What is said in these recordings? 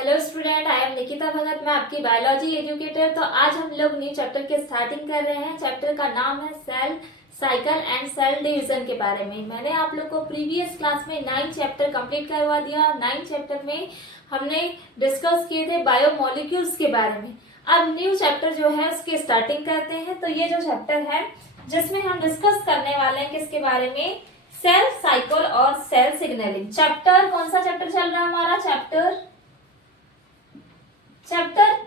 Hello student, I am Nikita Bhagat. मैं आपकी biology educator. तो आज हम लोग न्यू चैप्टर की स्टार्टिंग कर रहे हैं। चैप्टर का नाम है cell cycle and cell division के बारे में। मैंने आप लोग को प्रीवियस क्लास में 9 चैप्टर कंप्लीट करवा दिया। 9 चैप्टर में हमने डिस्कस किए थे बायोमोलिक्यूल्स के बारे में। अब न्यू चैप्टर जो है उसकी स्टार्टिंग करते हैं। तो ये जो चैप्टर है जिसमें हम डिस्कस करने वाले हैं किसके बारे में, सेल साइकिल और सेल सिग्नलिंग। चैप्टर कौन सा चैप्टर चल रहा है हमारा, चैप्टर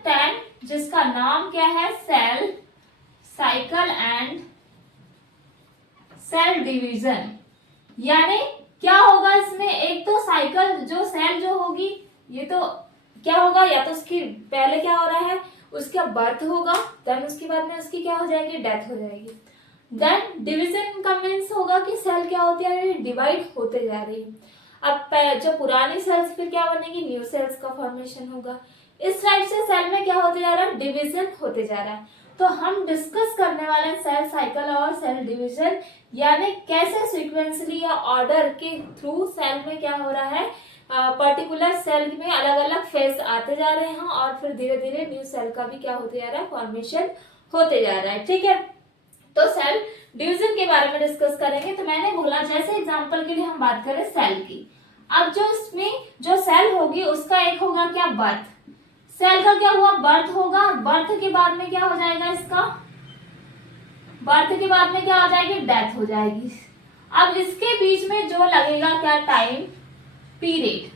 10, जिसका नाम क्या है, cell cycle and cell division. यानी क्या होगा इसमें, एक तो साइकिल जो सेल जो होगी, ये तो क्या होगा, या तो उसकी पहले क्या हो रहा है, उसका बर्थ होगा, देन उसके बाद में उसकी क्या हो जाएगी, डेथ हो जाएगी। देन डिवीजन का मीन्स होगा कि सेल क्या होती है, डिवाइड होते जा रही है। अब जो पुरानी सेल्स फिर क्या बनेगी, न्यू सेल्स का फॉर्मेशन होगा। इस टाइप से सेल में क्या होते जा रहा है, डिवीजन होते जा रहा है। तो हम डिस्कस करने वाले हैं सेल साइकिल और सेल डिवीजन, यानी कैसे सीक्वेंसली या ऑर्डर के थ्रू सेल में क्या हो रहा है, पर्टिकुलर सेल में अलग अलग फेज आते जा रहे हैं और फिर धीरे धीरे न्यू सेल का भी क्या होते जा रहा है, फॉर्मेशन होते जा रहा है। ठीक है, तो सेल डिवीजन के बारे में डिस्कस करेंगे। तो मैंने बोला जैसे एग्जांपल के लिए हम बात करें सेल की। अब जो इसमें जो सेल होगी उसका एक होगा क्या, बर्थ। सेल का क्या हुआ, बर्थ होगा। बर्थ के बाद में क्या हो जाएगा, इसका बर्थ के बाद में क्या हो जाएगी, डेथ हो जाएगी। अब इसके बीच में जो लगेगा क्या, टाइम पीरियड।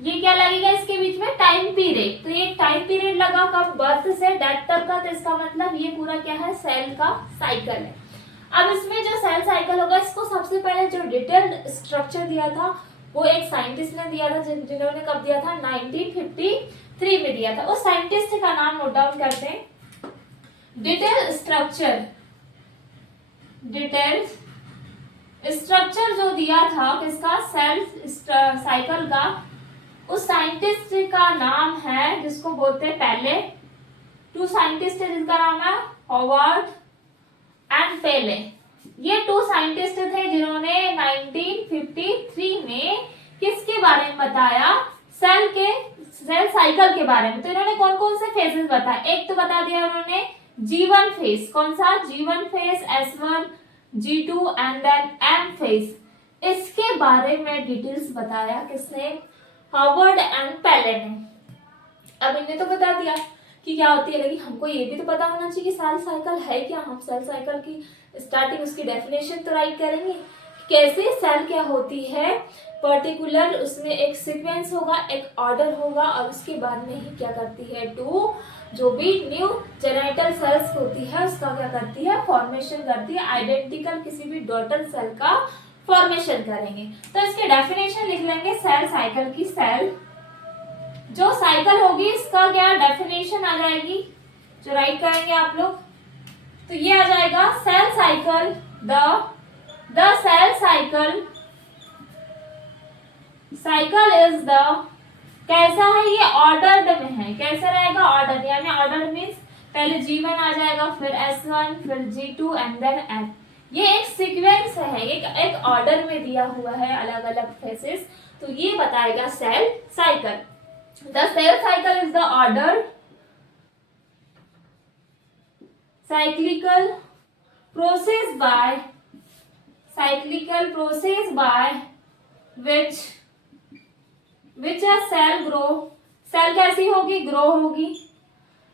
ये क्या लगेगा इसके बीच में, टाइम पीरियड। तो ये टाइम पीरियड लगा कब, बर्थ से डेथ तक का। तो इसका मतलब ये पूरा क्या है, सेल का साइकिल है। अब इसमें जो सेल साइकिल होगा, इसको सबसे पहले जो डिटेल्ड स्ट्रक्चर दिया था वो एक साइंटिस्ट ने दिया था, जिन्होंने कब दिया था, 1953 में दिया था। उस साइंटिस्ट का नाम नोट डाउन करते हैं। डिटेल स्ट्रक्चर जो दिया था किसका, सेल साइकिल का, उस साइंटिस्ट का नाम है, जिसको बोलते हैं, पहले 2 साइंटिस्ट है जिनका नाम है हॉवर्ड एंड पेले। ये 2 साइंटिस्ट थे जिन्होंने 1953 में किसके बारे में बताया, सेल साइकिल के बारे में। तो इन्होंने कौन कौन से फेजेस बताए, एक तो बता दिया उन्होंने G1 फेज, कौन सा, G1 phase, S1, G2 and then M phase. इसके बारे में डिटेल्स बताया किसने, हॉवर्ड एंड पेले ने। अब इन्हें तो बता दिया कि क्या होती है, लेकिन हमको ये भी तो पता होना चाहिए कि सेल साइकिल है क्या। हम सेल साइकिल की स्टार्टिंग, उसकी डेफिनेशन तो राइट करेंगे, कैसे सेल क्या होती है, पर्टिकुलर उसमें एक सीक्वेंस होगा, एक ऑर्डर होगा, और उसके बाद में ही क्या करती है, टू जो भी न्यू जेनेटल सेल्स होती है उसका क्या करती है, फॉर्मेशन करती है। आइडेंटिकल किसी भी डॉटर सेल का फॉर्मेशन करेंगे। तो इसके डेफिनेशन लिख लेंगे सेल साइकिल की। सेल जो साइकिल होगी इसका क्या डेफिनेशन आ जाएगी, जो राइट करेंगे आप लोग। तो ये आ जाएगा cell cycle, the cell cycle is the, कैसा है ये, ऑर्डर्ड में है। कैसा रहेगा, ऑर्डर, यानी ऑर्डर मींस पहले G1 आ जाएगा, फिर S1, फिर G2 एंड देन M। ये एक सीक्वेंस है, एक ऑर्डर में दिया हुआ है, अलग अलग फेसेस। तो ये बताएगा cell cycle. The cell cycle is the ordered cyclical process by which a cell grow, cell कैसी होगी, ग्रो होगी,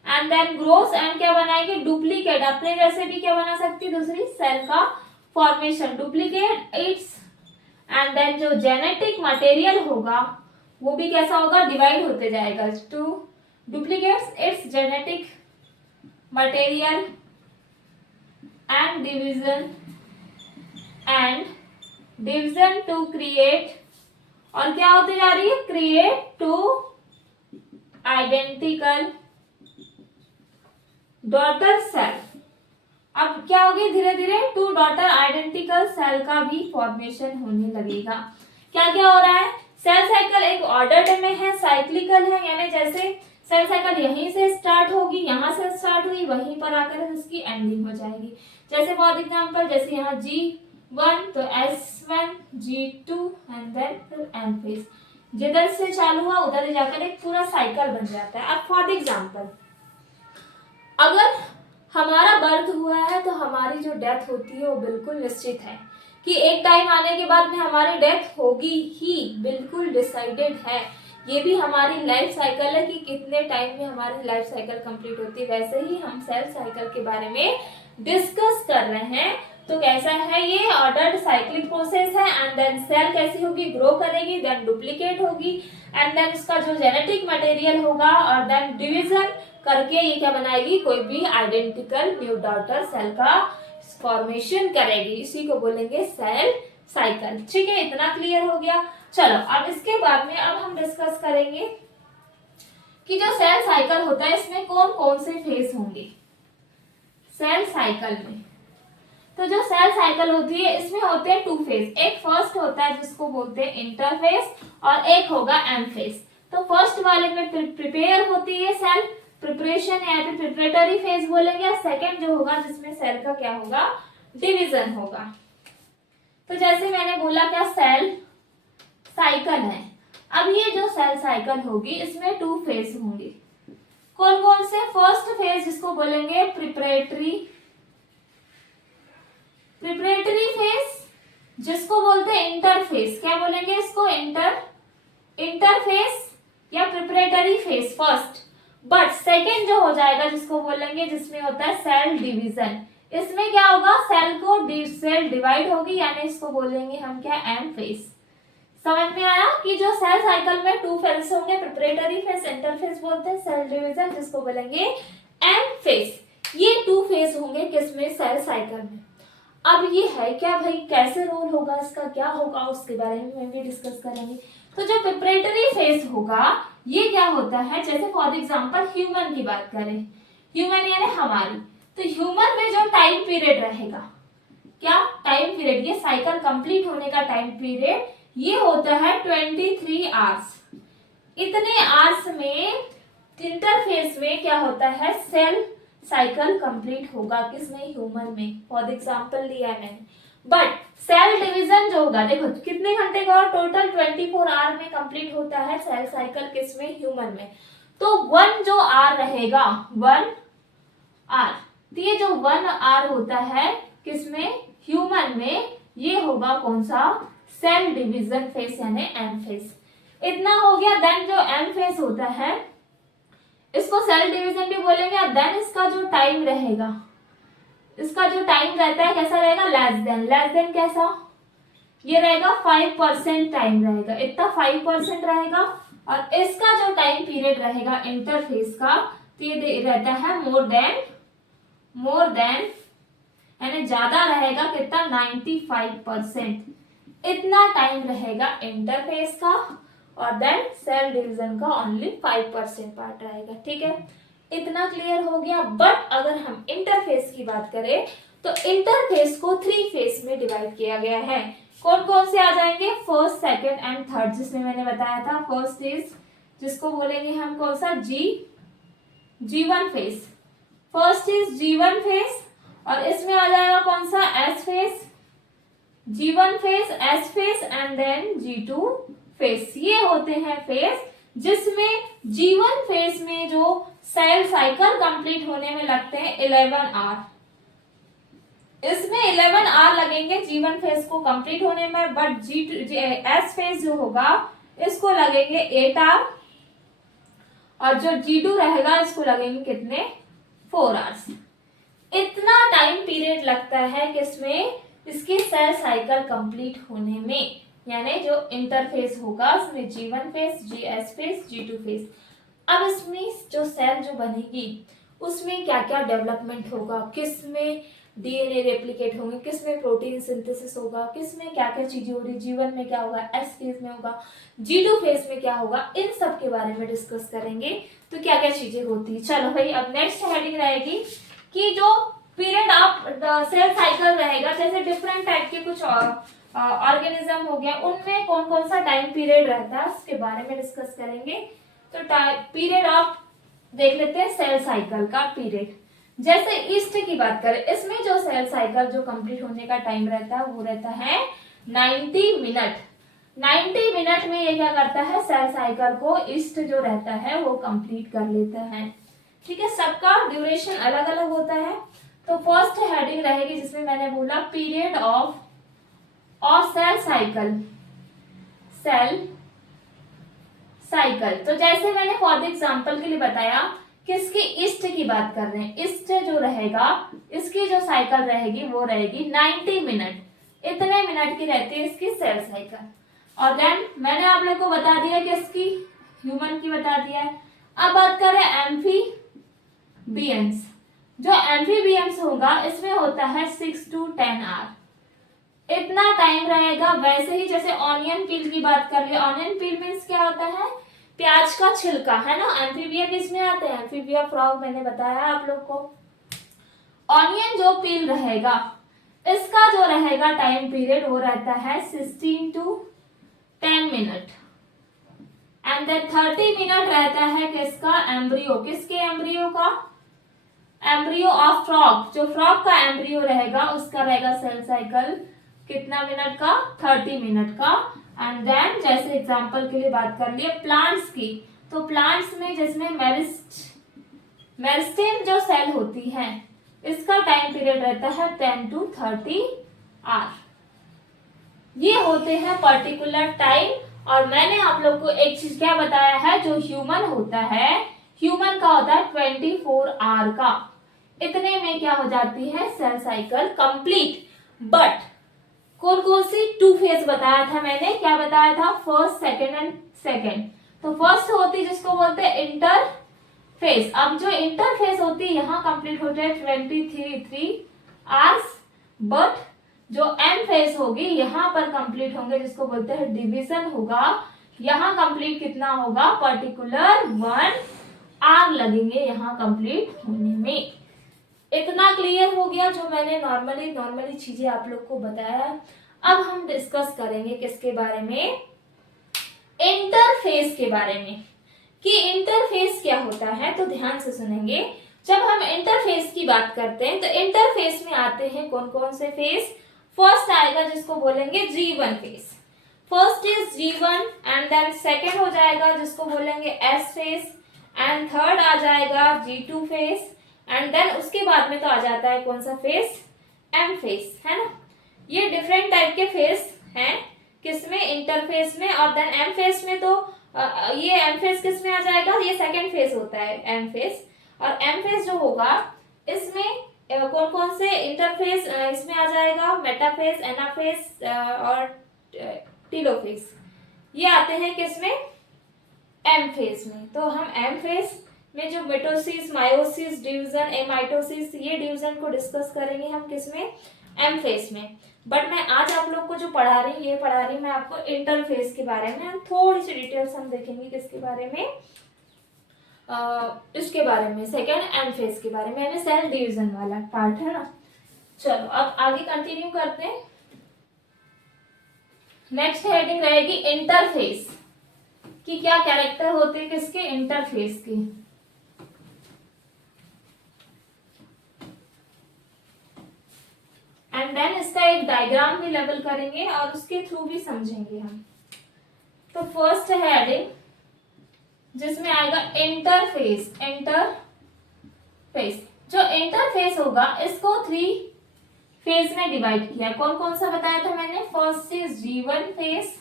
एंड देन ग्रोस एंड क्या बनाएगी, डुप्लीकेट। अपने जैसे भी क्या बना सकती है दूसरी सेल का formation, duplicate its, and then जो जेनेटिक मटेरियल होगा वो भी कैसा होगा, डिवाइड होते जाएगा, to duplicates its genetic material and division to create, और क्या होती जा रही है, create two identical daughter cell. अब क्या होगी, धीरे धीरे 2 डॉटर आइडेंटिकल सेल का भी फॉर्मेशन होने लगेगा। क्या क्या हो रहा है, सेल साइकिल एक ऑर्डर्ड में है, साइक्लिकल है, यानी जैसे सेल साइकिल यहीं से स्टार्ट होगी, यहाँ से स्टार्ट हुई, वहीं पर आकर उसकी एंडिंग हो जाएगी। जैसे फॉर एग्जांपल, जैसे यहाँ G1 तो S1, G2 and then M phase. जिधर से चालू हुआ उधर ही जाकर एक पूरा साइकिल बन जाता है। अब फॉर एग्जाम्पल, अगर हमारा बर्थ हुआ है तो हमारी जो डेथ होती है वो बिल्कुल निश्चित है कि एक टाइम आने के बाद में हमारी डेथ होगी ही, बिल्कुल डिसाइडेड है। ये भी हमारी लाइफ साइकिल है कि कितने टाइम में हमारी लाइफ साइकिल कंप्लीट होती है। वैसे ही हम सेल साइकिल के बारे में डिस्कस कर रहे हैं। तो कैसा है ये ऑर्डर्ड साइक्लिक प्रोसेस है। एंड देन सेल कैसी होगी, ग्रो करेगी, देन डुप्लीकेट होगी, एंड देन उसका जो जेनेटिक मटेरियल होगा और देन डिवीजन करके ये क्या बनाएगी, कोई भी आइडेंटिकल न्यू डॉटर सेल का फॉर्मेशन करेगी। इसी को बोलेंगे सेल साइकिल। ठीक है, इतना क्लियर हो गया। चलो अब इसके बाद में अब हम डिस्कस करेंगे कि जो सेल साइकिल होता है इसमें कौन कौन से फेज होंगे सेल साइकिल में। तो जो सेल साइकिल होती है इसमें होते हैं 2 फेज। एक फर्स्ट होता है जिसको बोलते हैं इंटरफेज और एक होगा एम फेज। तो फर्स्ट वाले में प्रिपेयर होती है सेल, प्रिपरेशन या फिर प्रिपरेटरी फेज बोलेंगे। सेकंड जो होगा जिसमें सेल का क्या होगा, डिवीजन होगा। तो जैसे मैंने बोला क्या सेल साइकिल है। अब ये जो सेल साइकिल होगी इसमें 2 फेज होंगे। कौन कौन से, फर्स्ट फेज जिसको बोलेंगे प्रिपरेटरी फेज, जिसको बोलते हैं इंटरफेस। क्या बोलेंगे इसको, इंटरफेस या preparatory phase first. But second जो हो जाएगा जिसको बोलेंगे, जिसमें होता है सेल डिवीजन। इसमें क्या होगा, सेल डिवाइड होगी, यानी इसको बोलेंगे हम क्या, एम फेज। समझ में आया कि जो सेल साइकिल में 2 फेज होंगे, प्रिपरेटरी फेज, इंटरफेज बोलते हैं, सेल डिवीजन जिसको बोलेंगे एम फेज। ये 2 फेज होंगे किसमें, सेल साइकिल में। अब ये है क्या भाई, कैसे रोल होगा इसका, क्या होगा, उसके बारे में भी डिस्कस करेंगे। तो जो प्रिपरेटरी फेज होगा ये क्या होता है, जैसे फॉर एग्जांपल ह्यूमन की बात करें, ह्यूमन यानी हमारी, तो ह्यूमन में जो टाइम पीरियड रहेगा, क्या टाइम पीरियड, ये साइकिल कंप्लीट होने का टाइम पीरियड ये होता है 23 आवर्स। इतने आवर्स में इंटरफेस में क्या होता है, सेल साइकिल कंप्लीट होगा, किसमें, ह्यूमन में। फॉर एग्जांपल लिया है मैंने। बट सेल डिवीजन जो होगा, देखो कितने घंटे का, टोटल 24 आवर में कंप्लीट होता है सेल साइकिल, किसमें, ह्यूमन में। तो 1 जो आर रहेगा, 1 आर, तो ये जो 1 आर होता है किसमें, ह्यूमन में, ये होगा कौन सा, सेल डिवीजन फेज यानी एम फेज। इतना हो गया। देन जो एम फेज होता है इसको सेल डिवीजन भी बोलेंगे। और देन इसका जो टाइम रहेगा, इसका जो टाइम रहता है कैसा रहेगा, लेस देन कैसा, ये रहेगा 5% टाइम रहेगा, इतना 5% रहेगा। और इसका जो टाइम पीरियड रहेगा इंटरफेस का, तो ये रहता है मोर देन यानी ज्यादा रहेगा, कितना, 95%। इतना टाइम रहेगा इंटरफेस का, और देन सेल डिवीजन का ओनली 5% पार्ट रहेगा। ठीक है, इतना क्लियर हो गया। बट अगर हम इंटरफेस की बात करें तो इंटरफेस को 3 फेज में डिवाइड किया गया है। कौन कौन से आ जाएंगे, फर्स्ट, सेकंड एंड थर्ड, जिसमें मैंने बताया था फर्स्ट इज जिसको बोलेंगे हम कौन सा, G1 phase. First is G1 phase, और इसमें आ जाएगा कौन सा, S phase, G1 phase, S phase and then G2 phase. ये होते हैं फेज जिसमें G1 फेज में जो सेल साइकिल कंप्लीट होने में लगते हैं 11 आवर। इसमें 11 आवर लगेंगे G1 फेज को कंप्लीट होने में। बट S फेज जो होगा इसको लगेंगे 8 आवर, और जो G2 रहेगा इसको लगेंगे कितने, 4 आवर्स। इतना टाइम पीरियड लगता है किसमें, इसके सेल साइकिल कंप्लीट होने में। यानी जो इंटरफेस होगा उसमें G1 phase, GS phase, G2 phase. अब इसमें जो सेल जो बनेगी उसमें क्या क्या डेवलपमेंट होगा, किसमें डीएनए रेप्लिकेट होंगे, किसमें प्रोटीन सिंथेसिस होगा, किसमें क्या क्या चीजें हो रही, G1 में क्या होगा, S फेज में होगा, G2 फेज में क्या होगा, इन सब के बारे में डिस्कस करेंगे। तो क्या क्या चीजें होती है। चलो भाई, अब नेक्स्ट हेडिंग रहेगी कि जो पीरियड ऑफ सेल साइकिल रहेगा, जैसे डिफरेंट टाइप के कुछ ऑर्गेनिज्म हो गया, उनमें कौन कौन सा टाइम पीरियड रहता है उसके बारे में डिस्कस करेंगे। तो पीरियड ऑफ देख लेते हैं सेल साइकिल का पीरियड। जैसे ईस्ट की बात करें, इसमें जो सेल साइकिल जो कंप्लीट होने का टाइम रहता है वो रहता है 90 मिनट। 90 मिनट में ये क्या करता है, सेल साइकिल को ईस्ट जो रहता है वो कंप्लीट कर लेता है। ठीक है, सबका ड्यूरेशन अलग अलग होता है। तो फर्स्ट हेडिंग रहेगी जिसमें मैंने बोला period of cell cycle, cell cycle. तो जैसे मैंने फॉर एग्जांपल के लिए बताया कि इसकी ईस्ट की बात कर रहे हैं, ईस्ट जो रहेगा इसकी जो साइकिल रहेगी वो रहेगी 90 मिनट, इतने मिनट की रहती है इसकी सेल साइकिल। और देन मैंने आप लोग को बता दिया कि इसकी ह्यूमन की बता दिया है। अब बात करें एम्फीबियंस। जो एम्फीबियंस होगा इसमें होता है 6 to 10 आवर, इतना टाइम रहेगा। वैसे ही जैसे ऑनियन पील की बात कर लिया, ऑनियन पील मीन्स क्या होता है, प्याज का छिलका, है ना। एम्फीबिया किसमें आते हैं, एम्फीबिया फ्रॉग, मैंने बताया आप लोग को। ऑनियन जो पील रहेगा इसका जो रहेगा टाइम पीरियड वो रहता है 16 to 10 minute. And then 30 minute रहता है किसका, एम्ब्रियो, किसके एम्ब्रियो का, एम्ब्रियो ऑफ फ्रॉग, जो फ्रॉग का एम्ब्रियो रहेगा उसका रहेगा सेल साइकिल कितना मिनट का, 30 मिनट का। एंड देन जैसे एग्जांपल के लिए बात कर लिए प्लांट्स की, तो प्लांट्स में जिसमें मेरिस्टेम जो सेल होती है इसका टाइम पीरियड रहता है 10 to 30 आवर। ये होते हैं पर्टिकुलर टाइम। और मैंने आप लोग को एक चीज क्या बताया है, जो ह्यूमन होता है, ह्यूमन का होता है 24 आवर का, इतने में क्या हो जाती है सेल साइकिल कंप्लीट। बट कौन कौन सी 2 फेज बताया था मैंने, क्या बताया था, फर्स्ट, सेकेंड एंड सेकेंड। तो फर्स्ट होती जिसको बोलते हैं इंटर फेज। अब जो इंटर फेज होती है यहाँ कंप्लीट होते हैं 23 आवर्स, बट जो एम फेज होगी यहाँ पर कंप्लीट होंगे जिसको बोलते हैं डिवीजन होगा, यहाँ कंप्लीट कितना होगा, पर्टिकुलर 1 आवर लगेंगे यहाँ कंप्लीट होने में। इतना क्लियर हो गया जो मैंने नॉर्मली चीजें आप लोग को बताया। अब हम डिस्कस करेंगे किसके बारे में, इंटरफेस के बारे में, कि इंटरफेस क्या होता है। तो ध्यान से सुनेंगे, जब हम इंटरफेस की बात करते हैं तो इंटरफेस में आते हैं कौन कौन से फेस। फर्स्ट आएगा जिसको बोलेंगे G1 phase, first is G1 and then second हो जाएगा जिसको बोलेंगे S फेस, एंड थर्ड आ जाएगा G2 फेस, एंड देन उसके बाद में तो आ जाता है कौन सा फेस, M फेस, है ना। ये डिफरेंट टाइप के फेस हैं किसमें, इंटरफेस में। और देन M फेस में तो ये M फेस किस में आ जाएगा, ये सेकेंड फेस होता है M फेस। और M फेस जो होगा इसमें कौन कौन से इंटरफेस इसमें आ जाएगा, मेटाफेस, एनाफेस और टीलोफेस, ये आते हैं किसमें, M फेस में। तो हम M फेस में जो मिटोसिस, मायोसिस, डिवीजन, एमाइटोसिस, ये डिवीजन को डिस्कस करेंगे हम किसमें, M फेस में। बट मैं आज आप लोग को जो पढ़ा रही मैं आपको इंटरफेस के बारे में। थोड़ी सी डिटेल्स हम देखेंगे किसके बारे में, इसके बारे में, सेकेंड M फेस के बारे में, यानी सेल डिवीजन वाला पार्ट, है ना। चलो अब आगे कंटिन्यू करते हैं। नेक्स्ट हेडिंग रहेगी इंटरफेस कि क्या कैरेक्टर होते हैं किसके, इंटरफेस के। एंड देन इसका एक डायग्राम भी लेवल करेंगे और उसके थ्रू भी समझेंगे हम। तो फर्स्ट हेडिंग जिसमें आएगा इंटरफेस, इंटरफेस। जो इंटरफेस होगा इसको 3 फेज में डिवाइड किया। कौन कौन सा बताया था मैंने, first is G1 phase,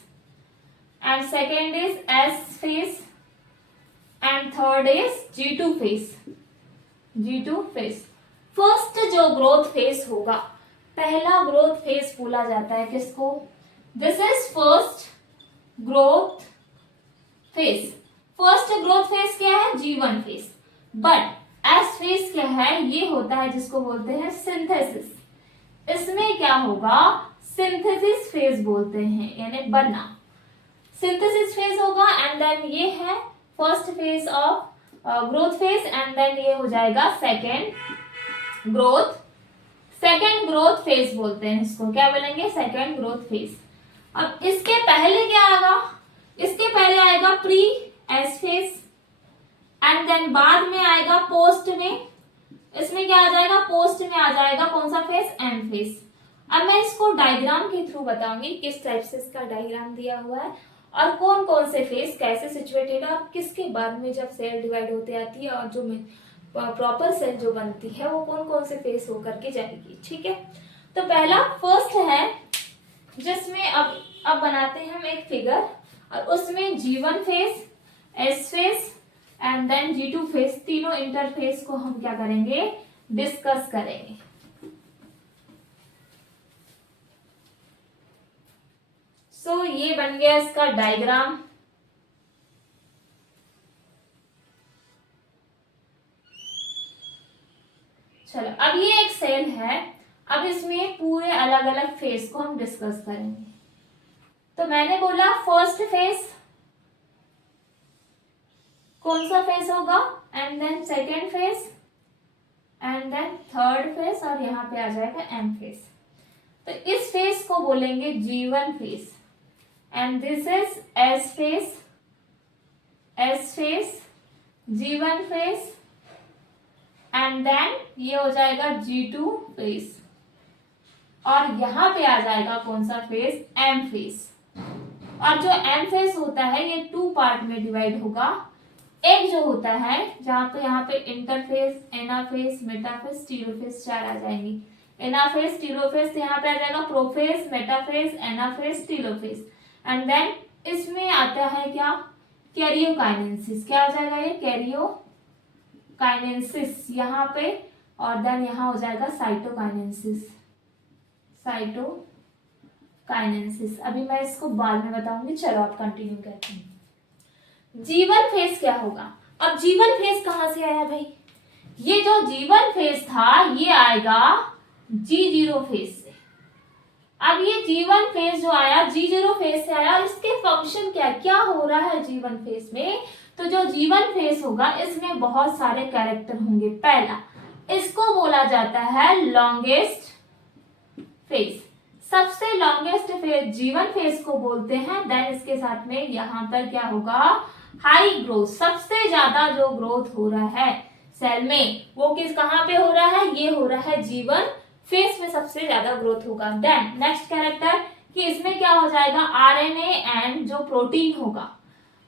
and second is S phase, and third is G2 face, G2 face. First जो ग्रोथ फेस होगा, पहला ग्रोथ फेस बोला जाता है किसको, this is first growth face. First growth face क्या है, G1 face. But S face क्या है, ये होता है जिसको बोलते हैं सिंथेसिस। इसमें क्या होगा, सिंथेसिस फेज बोलते हैं, यानी बनना, सिंथेसिस फेज होगा। एंड देन ये है first phase of growth phase, and then ये हो जाएगा सेकेंड ग्रोथ फेज बोलते हैं इसको, क्या बोलेंगे, सेकेंड ग्रोथ फेज। अब इसके पहले क्या आएगा, इसके पहले आएगा pre S phase, and then बाद में आएगा पोस्ट में, इसमें क्या आ जाएगा, पोस्ट में आ जाएगा कौन सा फेज, M फेज। अब मैं इसको डायग्राम के थ्रू बताऊंगी किस टाइप से इसका डायग्राम दिया हुआ है और कौन कौन से फेस कैसे सिचुएटेड है और किसके बाद में जब सेल डिवाइड होते आती है और जो प्रॉपर सेल जो बनती है वो कौन कौन से फेस होकर के जाएगी। ठीक है, तो पहला फर्स्ट है जिसमें अब बनाते हैं हम एक फिगर और उसमें G1 phase, S phase and then G2 phase, तीनों इंटरफेस को हम क्या करेंगे, डिस्कस करेंगे। सो ये बन गया इसका डायग्राम। चलो अब ये एक सेल है, अब इसमें पूरे अलग अलग फेस को हम डिस्कस करेंगे। तो मैंने बोला फर्स्ट फेस कौन सा फेस होगा, and then second phase and then third phase और यहाँ पे आ जाएगा एम फेस। तो इस फेस को बोलेंगे G1 phase and this is S phase, G1 phase and then ये हो जाएगा G2 फेस और यहाँ पे आ जाएगा कौन सा फेस, M फेस। और जो M फेस होता है ये 2 पार्ट में डिवाइड होगा। एक जो होता है जहाँ पे यहाँ पे इंटरफेस, एनाफेस, मेटाफेस, टीलोफेस 4 आ जाएंगी। एनाफेस, टीलोफेस, तो यहाँ पे आ जाएगा prophase, metaphase, anaphase, telophase and then इसमें आता है क्या, कैरियोकाइनेसिस। क्या हो जाएगा ये, कैरियोकाइनेसिस यहाँ पे और देन यहाँ हो जाएगा साइटोकाइनेसिस। अभी मैं इसको बाद में बताऊंगी, चलो आप कंटिन्यू करते हैं। G1 फेस क्या होगा, अब G1 फेस कहां से आया भाई, ये जो G1 फेस था ये आएगा G0 फेस से। अब ये G1 फेस जो आया G0 फेस से आया और इसके फंक्शन क्या हो रहा है G1 फेस में, तो जो G1 फेस होगा इसमें बहुत सारे कैरेक्टर होंगे। पहला इसको बोला जाता है लॉन्गेस्ट फेस, सबसे लॉन्गेस्ट फेस G1 फेस को बोलते हैं। देन इसके साथ में यहाँ पर क्या होगा, हाई ग्रोथ, सबसे ज्यादा जो ग्रोथ हो रहा है सेल में वो कहां पे हो रहा है, ये हो रहा है G1 फेस में सबसे ज्यादा ग्रोथ होगा। देन नेक्स्ट कैरेक्टर कि इसमें क्या हो जाएगा, आरएनए एंड जो प्रोटीन होगा,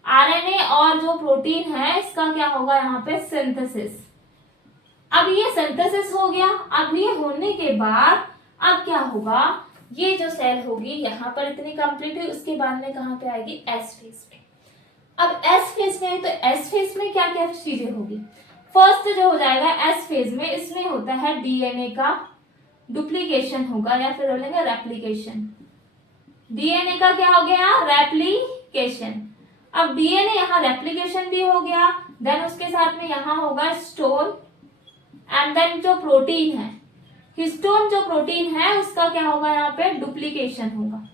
आरएनए और जो प्रोटीन है इसका क्या होगा यहाँ पे सिंथेसिस। अब ये सिंथेसिस हो गया, अब ये होने के बाद अब क्या होगा, ये जो सेल होगी यहाँ पर इतनी कंप्लीट है, उसके बाद में कहां पे आएगी, एस फेस में। अब एस फेस में है तो एस फेस में क्या क्या चीजें होगी, फर्स्ट जो हो जाएगा एस फेज में, इसमें होता है डीएनए का डुप्लीकेशन होगा या फिर बोलेंगे रेप्लिकेशन। डीएनए का क्या हो गया, रेप्लिकेशन। अब डीएनए यहाँ रेप्लिकेशन भी हो गया, देन उसके साथ में यहाँ होगा स्टोन एंड देन जो प्रोटीन है, हिस्टोन जो प्रोटीन है उसका क्या होगा यहाँ पे, डुप्लीकेशन होगा।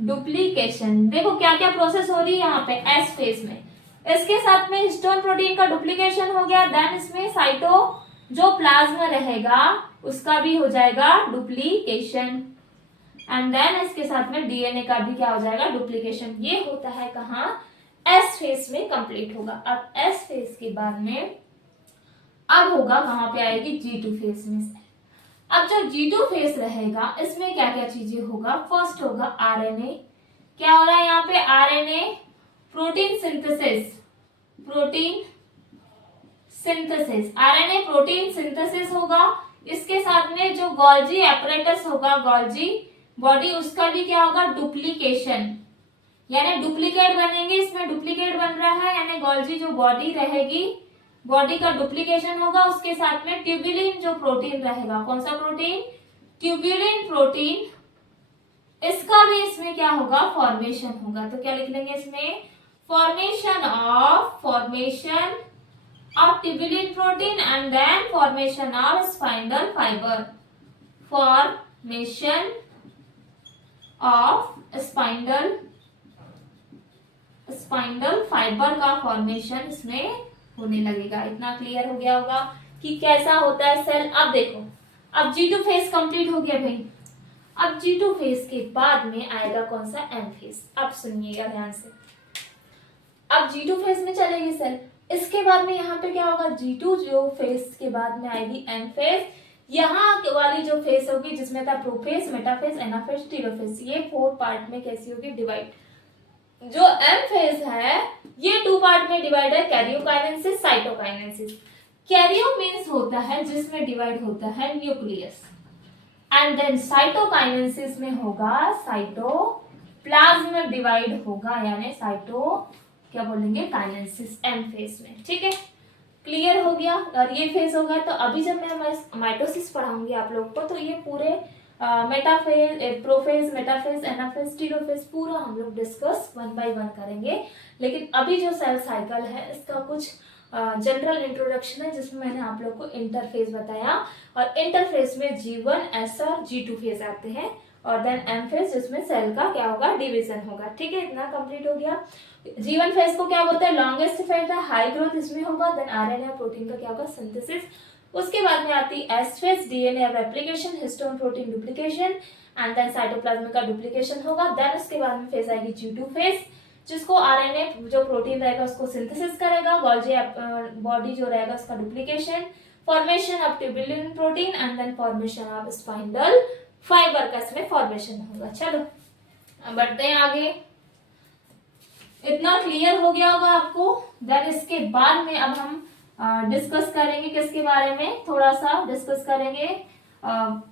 डुप्लीकेशन देखो क्या क्या प्रोसेस हो रही है यहाँ पे एस फेज में। इसके साथ में हिस्टोन प्रोटीन का डुप्लीकेशन हो गया, देन इसमें साइटो जो प्लाज्मा रहेगा उसका भी हो जाएगा डुप्लीकेशन एंड देन इसके साथ में डीएनए का भी क्या हो जाएगा, डुप्लीकेशन। ये होता है कहाँ, एस फेज में कंप्लीट होगा। अब एस फेज के बाद में अब होगा कहां पे आएगी, G2 फेज में से। अब जो G2 फेज रहेगा इसमें क्या क्या चीजें होगा, फर्स्ट होगा आरएनए, क्या हो रहा है यहाँ पे, RNA protein synthesis, RNA protein synthesis होगा। इसके साथ में जो गोल्जी एपरेटस होगा, गोल्जी बॉडी, उसका भी क्या होगा, डुप्लीकेशन, यानी डुप्लीकेट बनेंगे, इसमें डुप्लीकेट बन रहा है यानी गोल्जी जो बॉडी रहेगी, बॉडी का डुप्लीकेशन होगा। उसके साथ में ट्यूबुलिन जो प्रोटीन रहेगा, कौन सा प्रोटीन, ट्यूबुलिन प्रोटीन, इसका भी इसमें क्या होगा, फॉर्मेशन होगा। तो क्या लिख लेंगे इसमें, formation of tubulin protein and then formation of spindle fibre, formation of spindle fibre का फॉर्मेशन इसमें होने लगेगा। इतना क्लियर हो गया होगा कि कैसा होता है सेल। अब देखो, अब G2 फेज कंप्लीट हो गया भाई। अब G2 फेज के बाद में आएगा कौन सा, M फेज। अब सुनिएगा ध्यान से, अब G2 फेज में चलेगी सेल, इसके बाद में यहाँ पे क्या होगा, G2 जो फेज के बाद में आएगी M फेज, यहाँ वाली जो फेस होगी जिसमें था प्रोफेस, मेटाफेस, एनाफेस, टेलोफेस, ये 4 पार्ट में कैसी होगी डिवाइड। जो एम फेज है ये 2 पार्ट में डिवाइड है, कैरियोकाइनेसिस, साइटोकाइनेसिस। कैरियो मीन्स होता है जिसमें डिवाइड होता है न्यूक्लियस, एंड देन साइटोकाइनेसिस में होगा साइटोप्लाज्म डिवाइड होगा, यानी साइटो क्या बोलेंगे काइनेसिस एम फेज में। ठीक है, क्लियर हो गया। और ये फेज हो गया। तो अभी जब मैं माइटोसिस पढ़ाऊंगी आप लोग को तो ये पूरे metaphase, prophase, metaphase, anaphase, telophase पूरा हम लोग डिस्कस 1 बाय 1 करेंगे। लेकिन अभी जो सेल साइकिल है इसका कुछ जनरल इंट्रोडक्शन है जिसमें मैंने आप लोग को इंटरफेज बताया, और इंटरफेज में G1, S और G2 फेज आते हैं, और देन एम फेज जिसमें सेल का क्या होगा डिवीजन होगा। ठीक है, इतना कंप्लीट हो गया। G1 फेज को क्या बोलते हैं, लॉन्गेस्ट फेज है, हाई ग्रोथ इसमें होगा, देन आरएनए प्रोटीन का क्या होगा सिंथेसिस। उसके बाद में आती है S phase, DNA replication, histone protein duplication, and then cytoplasm का डुप्लीकेशन होगा। देन उसके बाद में फेज आएगी G2 फेज, जिसको आरएनए जो प्रोटीन रहेगा उसको सिंथेसिस करेगा, गोल्जी बॉडी जो रहेगा उसका duplication, formation of tubulin protein, and then formation of spindle fibre का इसमें फॉर्मेशन होगा। चलो अब बढ़ते हैं आगे। इतना क्लियर हो गया होगा आपको। देन इसके बाद में अब हम डिस्कस करेंगे किसके बारे में, थोड़ा सा डिस्कस करेंगे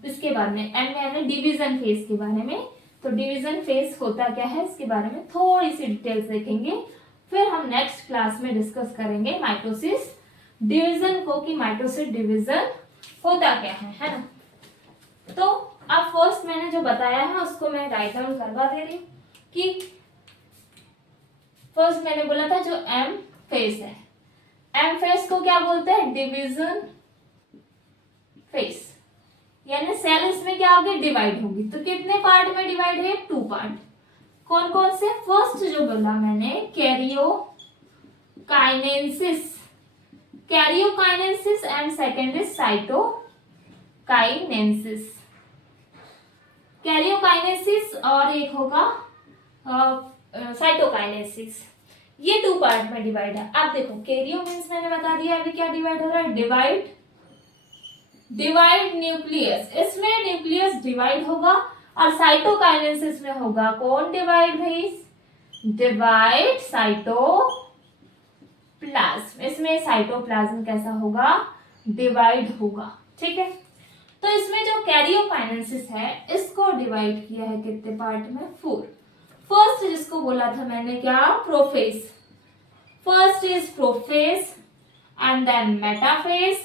इसके बारे में, एंड में डिवीजन फेज के बारे में। तो डिवीजन फेज होता क्या है इसके बारे में थोड़ी सी डिटेल्स देखेंगे, फिर हम नेक्स्ट क्लास में डिस्कस करेंगे माइटोसिस डिवीजन को, कि माइटोसिस डिवीजन होता क्या है ना। तो अब फर्स्ट मैंने जो बताया है उसको मैं राइट डाउन करवा दे रही हूँ कि फर्स्ट मैंने बोला था जो एम फेज है, एम फेज को क्या बोलते हैं डिवीजन फेज, यानी सेल इसमें क्या होगी डिवाइड होगी। तो कितने पार्ट में डिवाइड है, 2 पार्ट। कौन कौन से, फर्स्ट जो बोला मैंने karyokinesis, karyokinesis, and second is cytokinesis. Karyokinesis और एक होगा साइटोकाइनेसिस, ये 2 पार्ट में डिवाइड है। अब देखो कैरियो मीन्स मैंने बता दिया अभी क्या डिवाइड हो रहा है, डिवाइड न्यूक्लियस, इसमें न्यूक्लियस डिवाइड होगा, और साइटोकाइनेसिस में होगा कौन डिवाइड भाई, डिवाइड साइटोप्लाज्म, इसमें साइटोप्लाज्म कैसा होगा डिवाइड होगा। ठीक है, तो इसमें जो कैरियोकाइनेसिस है इसको डिवाइड किया है कितने पार्ट में, 4। फर्स्ट जिसको बोला था मैंने क्या, prophase, first is prophase, and then metaphase,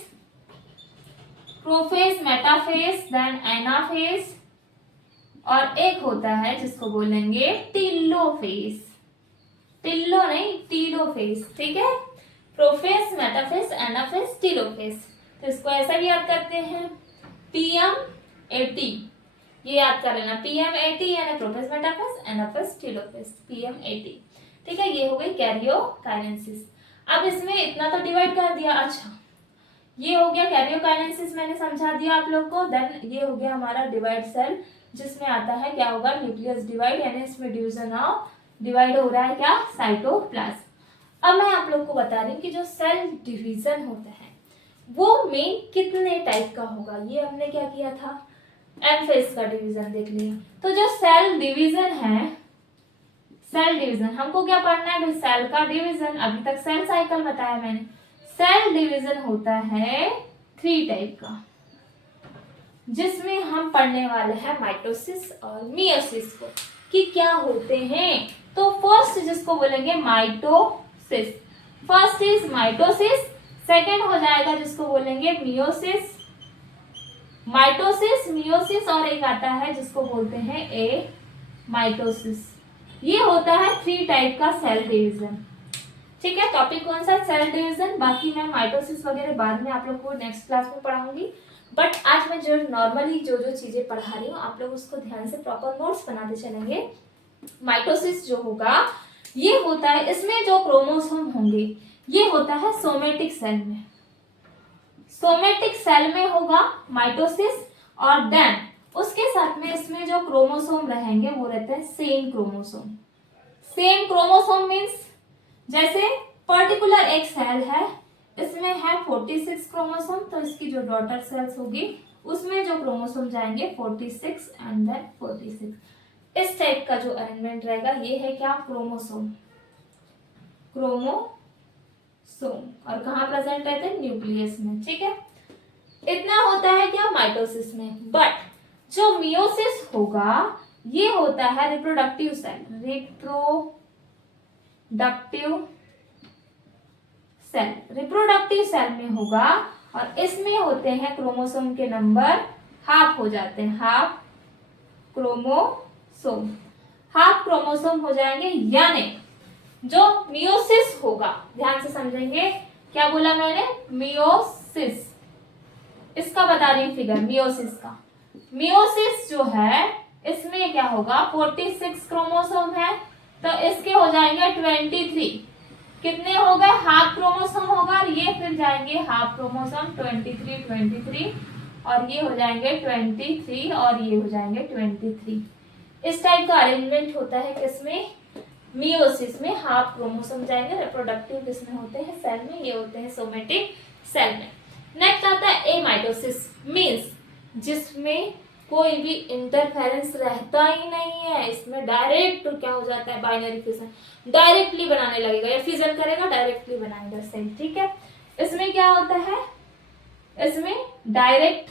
prophase, metaphase, then anaphase, और एक होता है जिसको बोलेंगे टेलोफेज, टिल्लो नहीं टेलोफेज। ठीक है, प्रोफेज, मेटाफेज, एनाफेज, टेलोफेज। तो इसको ऐसा भी याद करते हैं PMAT, ये याद कर लेना, PMAT यानी prophase, metaphase, anaphase, telophase, PMAT। ठीक है, ये हो गई कैरियोकाइनेसिस। अब इसमें इतना तो डिवाइड कर दिया। अच्छा, ये हो गया कैरियोकाइनेसिस, मैंने समझा दिया आप लोग को। देन ये हो गया हमारा डिवाइड सेल, जिसमें आता है क्या होगा न्यूक्लियस डिवाइड, यानी इसमें डिवीजन ऑफ डिवाइड हो रहा है क्या, साइटोप्लाज्म। अब मैं आप लोग को बता रही हूँ कि जो सेल डिवीजन होता है वो मेन कितने टाइप का होगा। ये हमने क्या किया था, एम फेज का डिवीजन देख लिया। तो जो सेल डिवीजन है, सेल डिवीजन हमको क्या पढ़ना है भाई, सेल का डिवीजन। अभी तक सेल साइकिल बताया मैंने। सेल डिवीजन होता है 3 टाइप का, जिसमें हम पढ़ने वाले हैं माइटोसिस और मियोसिस को, कि क्या होते हैं। तो फर्स्ट जिसको बोलेंगे mitosis, first is mitosis, second हो जाएगा जिसको बोलेंगे मियोसिस, माइटोसिस, मियोसिस, और एक आता है जिसको बोलते हैं ए माइटोसिस। ये होता है 3 टाइप का सेल डिवीजन। ठीक है, टॉपिक कौन सा, सेल डिवीजन। बाकी मैं माइटोसिस वगैरह बाद में आप लोग को नेक्स्ट क्लास में पढ़ाऊंगी, बट आज मैं जो नॉर्मली जो चीजें पढ़ा रही हूँ आप लोग उसको ध्यान से प्रॉपर नोट्स बनाते चलेंगे। माइटोसिस जो होगा ये होता है, इसमें जो क्रोमोसोम होंगे ये होता है सोमेटिक सेल में, सोमेटिक सेल में होगा माइटोसिस, और देन उसके साथ में इसमें जो क्रोमोसोम रहेंगे वो रहते हैं same chromosome. Same chromosome means जैसे पर्टिकुलर एक सेल है, इसमें है 46 क्रोमोसोम, तो इसकी जो डॉटर सेल्स होगी उसमें जो क्रोमोसोम जाएंगे 46 एंड देन 46। इस टाइप का जो अरेंजमेंट रहेगा ये है क्या, क्रोमोसोम। और कहाँ प्रेजेंट रहते हैं, न्यूक्लियस में। ठीक है, इतना होता है क्या माइटोसिस में। बट जो मियोसिस होगा ये होता है रिप्रोडक्टिव सेल। रिप्रोडक्टिव सेल में होगा और इसमें होते हैं क्रोमोसोम के नंबर हाफ हो जाते हैं, हाफ क्रोमोसोम हो जाएंगे। यानी जो मियोसिस होगा, ध्यान से समझेंगे, क्या बोला मैंने, मियोसिस। इसका बता रही हूं फिगर मियोसिस का। मियोसिस जो है इसमें क्या होगा, 46 क्रोमोसोम है तो इसके हो जाएंगे 23। कितने हो गए, हाफ क्रोमोसोम होगा और ये फिर जाएंगे हाफ क्रोमोसोम 23 और ये हो जाएंगे 23 और ये हो जाएंगे 23। इस टाइप का अरेंजमेंट होता है किसमें, मियोसिस में। हाफ क्रोमोसोम जाएंगे, रिप्रोडक्टिव किसमें होते हैं, सेल में, ये होते हैं सोमेटिक सेल में। नेक्स्ट आता है एमाइटोसिस, मींस जिसमें कोई भी इंटरफेरेंस रहता ही नहीं है। इसमें डायरेक्ट क्या हो जाता है, बाइनरी फिजन, डायरेक्टली बनाने लगेगा या फिजन करेगा डायरेक्टली बनाएगा सेल। ठीक है, इसमें क्या होता है, इसमें डायरेक्ट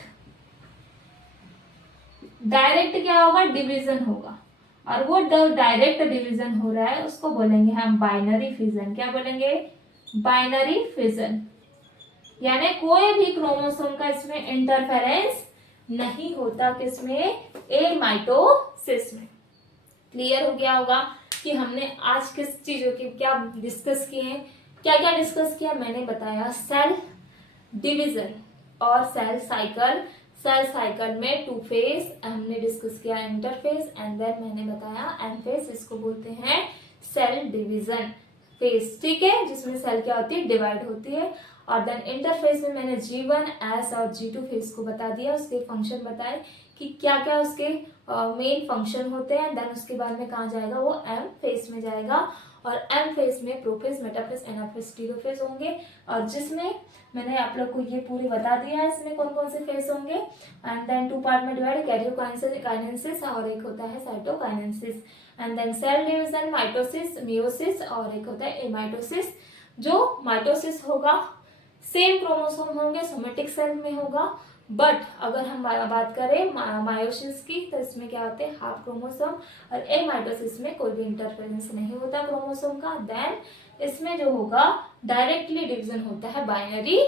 क्या होगा, डिवीजन होगा। और वो डायरेक्ट डिवीजन हो रहा है उसको बोलेंगे हम बाइनरी फिजन। क्या बोलेंगे, बाइनरी फिजन। यानी कोई भी क्रोमोसोम का इसमें इंटरफेरेंस नहीं होता, किसमें, एमाइटोसिस में। क्लियर हो गया होगा कि हमने आज किस चीजों की क्या डिस्कस किए हैं, क्या क्या डिस्कस किया। मैंने बताया सेल डिवीजन और सेल साइकिल। सेल साइकिल में 2 फेज हमने डिस्कस किया, इंटरफेज एंड देन मैंने बताया एंड फेज, इसको बोलते हैं सेल डिवीजन फेज। ठीक है, जिसमें सेल क्या होती है, डिवाइड होती है। और देन इंटरफेज में मैंने G1, S और G2 फेज को बता दिया, उसके फंक्शन बताए कि क्या क्या उसके मेन फंक्शन होते हैं। देन उसके बाद में कहाँ जाएगा, वो M फेज में जाएगा। और M फेज में प्रोफेज, मेटाफेज, एनाफेज, टीलोफेज होंगे। और जिसमें मैंने आप लोग को ये पूरी बता दिया है इसमें कौन कौन से फेज होंगे। एंड देन 2 पार्ट में डिवाइड, कैरियोकाइनेसिस और एक होता है cytokinesis. And then cell division, mitosis, meiosis और एक होता है एमाइटोसिस। जो माइटोसिस होगा सेम क्रोमोसोम होंगे, सोमेटिक सेल में होगा। बट अगर हम बात करें मायोसिस की तो इसमें क्या होते हैं, हाफ क्रोमोसोम। और एमाइटोसिस में कोई भी इंटरफेरेंस नहीं होता क्रोमोसोम का। देन इसमें जो होगा डायरेक्टली डिवीजन होता है, बाइनरी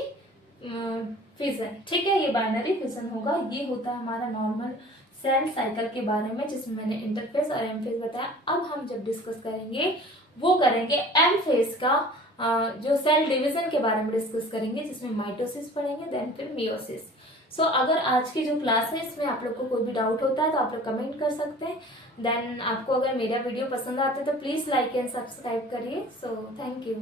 फिजन। ठीक है, ये बाइनरी फिजन होगा। ये होता है हमारा नॉर्मल सेल साइकिल के बारे में, जिसमें मैंने इंटरफेज और एम फेज बताया। अब हम जब डिस्कस करेंगे वो करेंगे एम फेज का, जो सेल डिवीजन के बारे में डिस्कस करेंगे, जिसमें माइटोसिस पढ़ेंगे देन फिर मियोसिस। सो अगर आज की जो क्लास है इसमें आप लोग को कोई भी डाउट होता है तो आप लोग कमेंट कर सकते हैं। देन आपको अगर मेरा वीडियो पसंद आता है तो प्लीज़ लाइक एंड सब्सक्राइब करिए। So thank you.